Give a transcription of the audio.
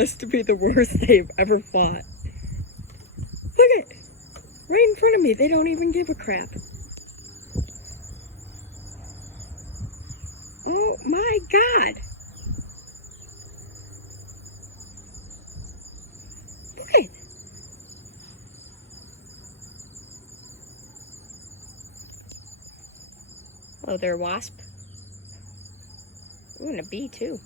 has to be the worst they've ever fought. Look at, right in front of me, they don't even give a crap. Oh my God. Look at. Oh, they're a wasp. Ooh, and a bee too.